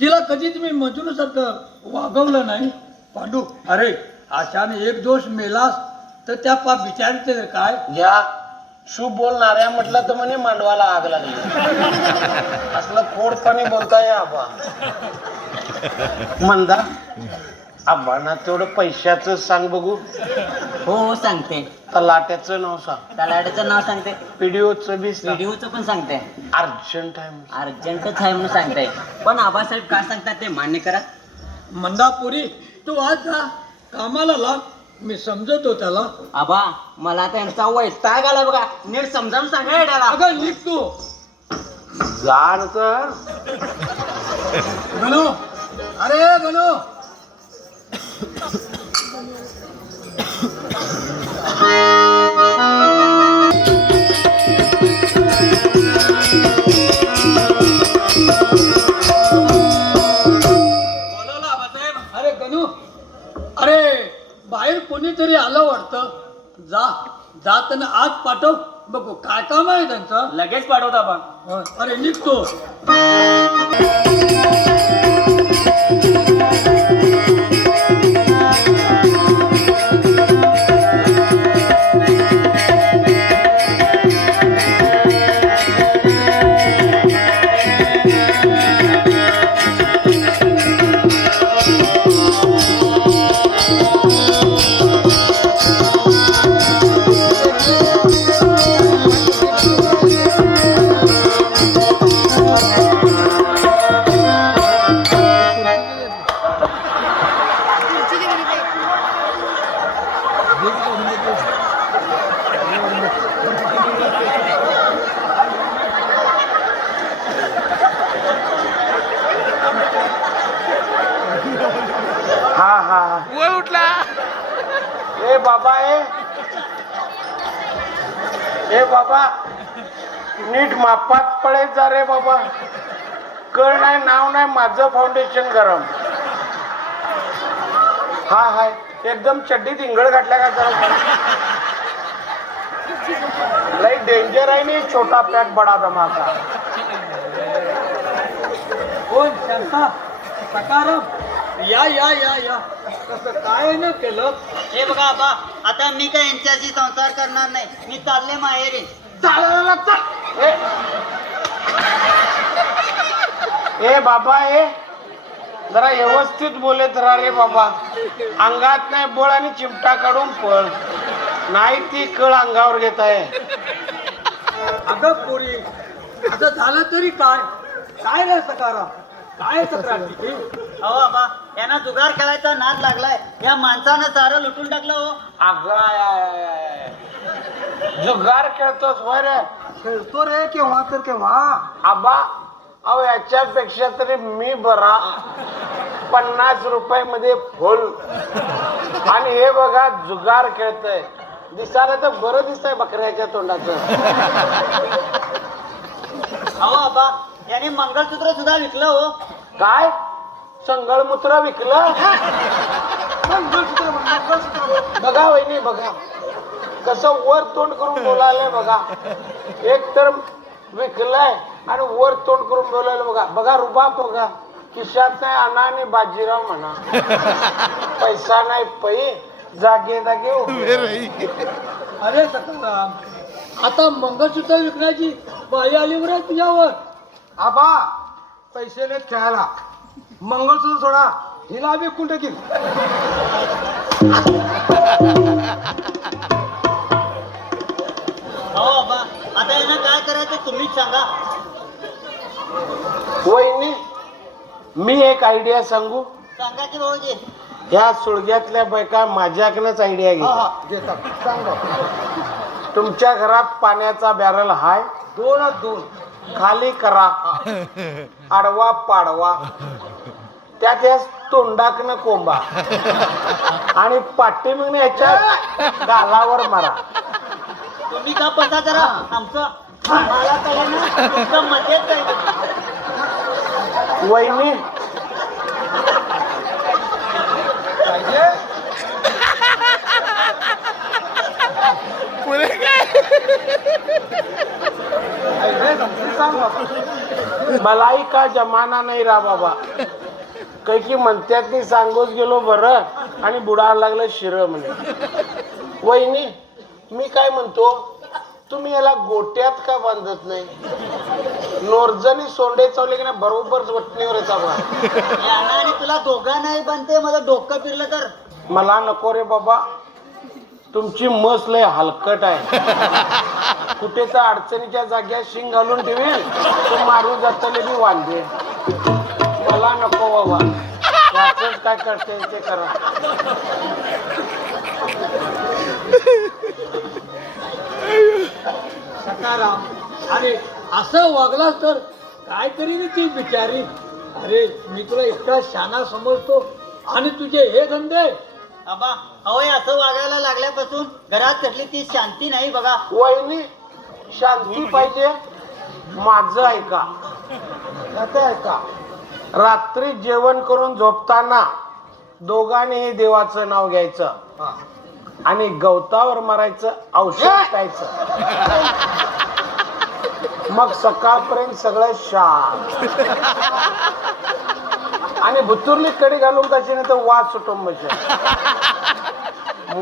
तिला कधी तुम्ही मजुरासारखं वागवलं नाही पांडू. अरे अशाने एक दोष मेलास तर त्या पाप बिचारते काय. या शुभ बोलणाऱ्या म्हटलं तर म्हणे मांडवाला आग लागली. असलं खोडपणे बोलताय आबा. मंदा आबांना तेवढं पैशाचं सांग बघू. हो सांगते. तलाट्याचं नाव सांग. तलाट्याचं नाव सांगते. पीडीओचं बी सांग. व्हिडिओचं पण सांगते. अर्जंट आहे म्हणून. अर्जंटच आहे म्हणून सांगते. पण आबासाहेब काय सांगतात ते मान्य करा. मंदापुरी तू आज जा कामाला लाग. मी समजतो त्याला. आबा मला त्यांचा वैताग आला बघा. नीट समजावून सांगा येड्याला. अगं निघतो जाण तर गणू. अरे गणू. अरे गणू. अरे बाहेर कोणीतरी आलं वाटतं. जा जाताना आज पाठव बघू काय काम आहे त्यांचं. लगेच पाठवता आबा. अरे निघतो. ए बाबा ए बाबा नीट मापात पळे जा रे बाबा. कळ नाही नाव नाही माझं फाउंडेशन गरम. हा हाय एकदम चड्डीत इंगळ घातल्या का जरा. लई डेंजर आहे नाही छोटा पॅक बडा धमाका. कोण शांता सकाराम. या या या या. कसं काय न केलं. हे बघा आबा आता मी काय यांच्याशी संसार करणार नाही. मी चालले माहेरी. ए बाबा जरा व्यवस्थित बोलत राहा रे बाबा. अंगात नाही बळ आणि चिमटा काढून पळ. नाही ती कळ अंगावर घेत आहे. अगं पोरी आता झालं तरी काय. काय रे सकाराम काय तक्रार तिची. अहो आबा यांना जुगार खेळायचा नाद लागलाय. या माणसानं सारं लुटून टाकलं हो. अगं जुगार खेळतोस होय रे. खेळतो रे केव्हा तर केव्हा. आबा अहो याच्यापेक्षा तरी मी बरा. 50 रुपये मध्ये फुल. आणि हे बघा जुगार खेळतय. दिसायला तर बरं दिसतंय बकऱ्याच्या तोंडाचं. अहो आबा याने मंगळसूत्र सुद्धा विकलं हो. काय संगळमूत्र विकलं. बघा वहिनी बघा कसं वर तोंड करून बोलायलंय बघा. एक तर विकलंय आणि वर तोंड करून बोलायला बघा. बघा रुबाब बघा. खिशात नाही आणा आणि बाजीराव म्हणा. पैसा नाही पै जागे जागे उभे. अरे सकाराम आता मंगळसूत्र विकण्याची बाई आली बरं तुझ्यावर. आबा पैसे नाहीत खेळायला. मंगळसूत्र सोडा हिला विकून टाकील. अहो आबा आता यांना काय करायचं तुम्हीच सांगा. वहिनी मी एक आयडिया सांगू. सांगा की भाऊजी. ह्या सुळग्यातल्या बायका माझ्याकडनंच आयडिया हा घे. घेतात सांग. तुमच्या घरात पाण्याचा बॅरल हाय. 2 खाली करा. आडवा पाडवा. त्यात या तोंडाकनं कोंबा आणि पाठीमागून याच्या गालावर मारा. तुम्ही का पसा करा. आमचं मला कळलं ना तुमचं मजेत जाईल. वहिनी सांग मलाही का जमाना नाही रा बाबा. काही की म्हणतात की सांगूच गेलो बरं आणि बुडायला लागलं शिर म्हणे. वहिनी मी काय म्हणतो, तुम्ही याला गोट्यात का बांधत नाही? नोरजनी सोंडे चावले की नाही बरोबर वटणीवर येतात बघा. यांना आणि तुला दोघांनाही बनते, माझं डोकं फिरलं तर. मला नको रे बाबा, तुमची मस लय हलकट आहे. कुठेच अडचणीच्या जाग्यात शिंग घालून ठेवेल तो मारू जातले मी वांदे. मला नको बाबा, याच काय करते ते करा. सकाराम, अरे असं वागलास तर काय करीन ती बिचारी. अरे मी तुला इतका शाना समजतो आणि तुझे हे धंदे. आबा अहो हे असं वागायला लागल्यापासून घरात कसली ती शांती नाही बघा. वहिनी शांती पाहिजे, माझं ऐका. ऐका, रात्री जेवण करून झोपताना दोघांनीही देवाचं नाव घ्यायचं आणि गवतावर मारायचं, औषध प्यायचं. मग सकाळपर्यंत सगळं शांत. आणि भुतुरली कडी घालून कशी नाही तर वाद सुटून बसेल.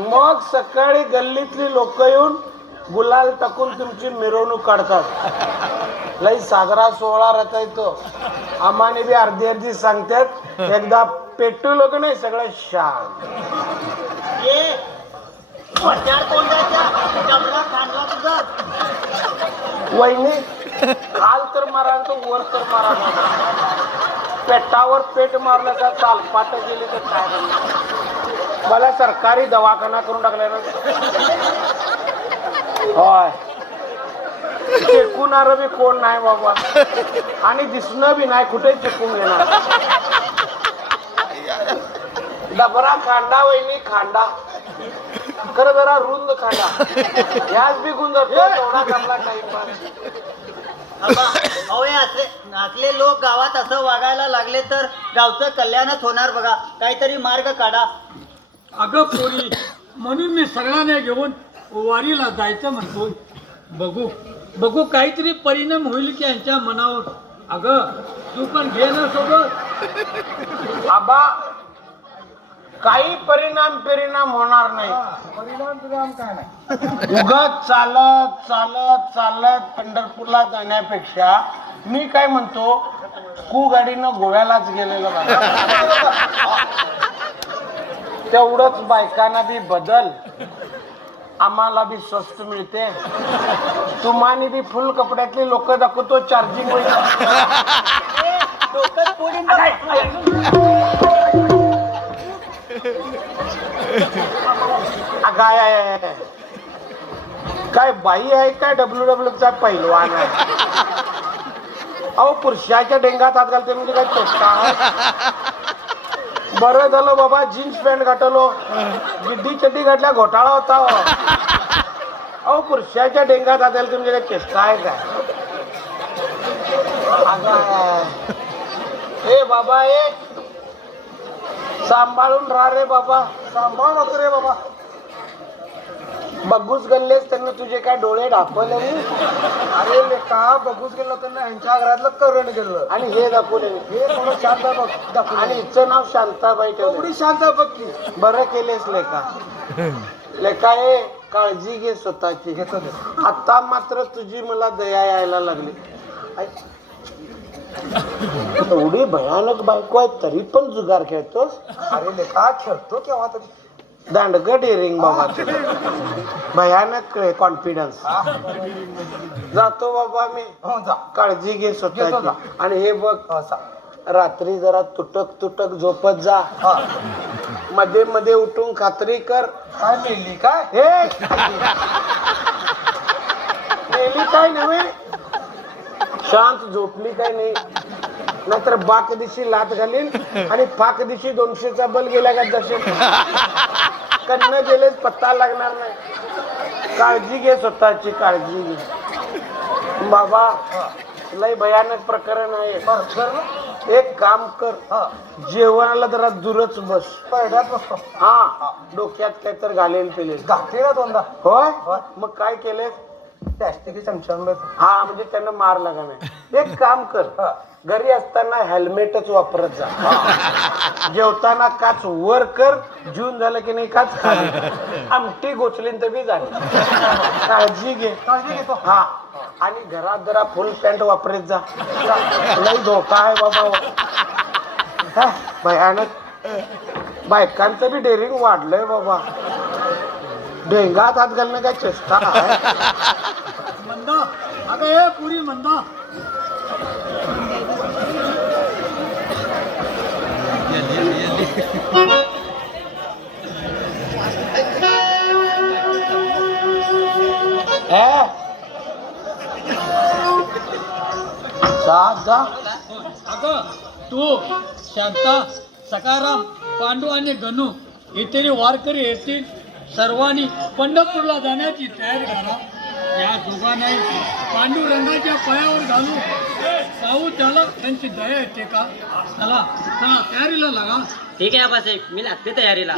मग सकाळी गल्लीतली लोक येऊन गुलाल टाकून तुमची मिरवणूक काढतात. लई साजरा सोहळा रचा येतो. आम्हाने बी अर्धी अर्धी सांगतात. एकदा पेटू की नाही सगळं शांत. ये वरच्यावर तोंडाच्या डबरा खांडला तुझा. वहिनी खाल तर मारा तो वर तर मारा. पेटावर पेट मारलं का चालपाट गेले तर काय करणार? मला सरकारी दवाखाना करून टाकलाय ना. होय, चिकूनार बी कोण नाही बाबा आणि दिसणं बी नाही कुठे चिकून घेणार. डबरा खांडा वहिनी खांडा, खरं जरा रुंद खांडा. याच बी गुंज एवढा चांगला टाइमपास. अहो हे असले लोक गावात असं वागायला लागले तर गावचं कल्याणच होणार बघा. काहीतरी मार्ग काढा. अगं पोरी, म्हणून मी सगळ्यांना घेऊन वारीला जायचं म्हणतो. बघू बघू काहीतरी परिणाम होईल की यांच्या मनावर. अगं तू पण घे ना सोबत. आबा काही परिणाम होणार नाही. परिणाम काय नाही. उगाच चालत चालत चालत पंढरपूरला जाण्यापेक्षा मी काय म्हणतो, गाडीनं गोव्यालाच गेलेलं बरं. तेवढंच बायकांना बी बदल, आम्हाला बी स्वस्त मिळते. तुम्हानी बी फुल कपड्यातले लोक दाखवतो चार्जिंग होईल. डोकंच फोडीन काय बाई आहे काय WWचा पैलवान आहे. अहो पुरुषाच्या डेंगात हात घालते म्हणजे काय चेष्टा आहे? बरं झालं बाबा जीन्स पॅन्ट घातलो, गिड्डी चड्डी घातल्या घोटाळा होता. अहो पुरुषाच्या डेंगात हात घालते म्हणजे काय चेष्टा आहे काय? ए बाबा ए सांभाळून राहा रे बाबा. सांभाळ नको रे बाबा. बघूच गल्लेस त्यांना तुझे काय डोळे ढापले. अरे लेका बघूच गेलो त्यांना यांच्या घरातलं करण गेलं आणि हे दाखवले हे थोडं शांत बघ दाखवलं. आणि हिचं नाव शांताबाई ठेवले. एवढी शांत बघ की. बरं केलेस लेका. लेका ए काळजी घे स्वतःची. घेतो ते. आता मात्र तुझी मला दया यायला लागली. एवढी भयानक बायको आहे तरी पण जुगार खेळतोस. अरे लेका खेळतो केव्हा तरी. दांडगट रिंग बाबा. भयानक कॉन्फिडन्स. जातो बाबा मी. हो जा. काळजी घे घेतो स्वतःची. ना. आणि हे बघ हो, चा. रात्री जरा तुटक तुटक झोपत जा. हा. मध्ये मध्ये उठून खात्री कर. काय मिळली काय? हे मेली काय नव्हे, शांत झोपली काय नाही. नाहीतर बाक दिशी लात घालीन आणि फाक दिशी 200चा बल गेला का जसे कन्न गेलेच पत्ता लागणार नाही. काळजी घे स्वतःची. काळजी घे बाबा. लय भयानक प्रकरण आहे. बरं एक काम कर, जेवणाला जरा दूरच बस. पडल्यात बसतो. हा डोक्यात काय तर घालेल पेलेल. घातली ना दोनदा. होय मग काय केले? प्लॅस्टिक चमच्यावर हा म्हणजे त्यांना मार लागा नाही. एक काम कर, घरी असताना हेल्मेटच वापरत जा. जेवताना काच वर कर, जून झालं की नाही काच खाली. आमटी गोचलीन तर बी झाली. काळजी घे. काळजी घेतो. हा आणि घरात जरा फुल पॅन्ट वापरत जा. लई धोका आहे बाबा. हा, भयानक. बायकांचं बी डेअरिंग वाढलंय बाबा. ढेंगात हात घालणं काय चेष्टा आहे. मंदा अगं हे पुरी मंदा जा. अगं तू शांता सकाराम पांडू आणि गणू इतरी वारकरी येतील. सर्वांनी पंढरपूरला जाण्याची तयारी करा. या दोघांनाही पांडुरंगाच्या पायावर घालू पाहू त्याला त्यांची दया येते का. चला चला तयारीला लागा. ठीक आहे आबासाहेब, मी लागते तयारीला.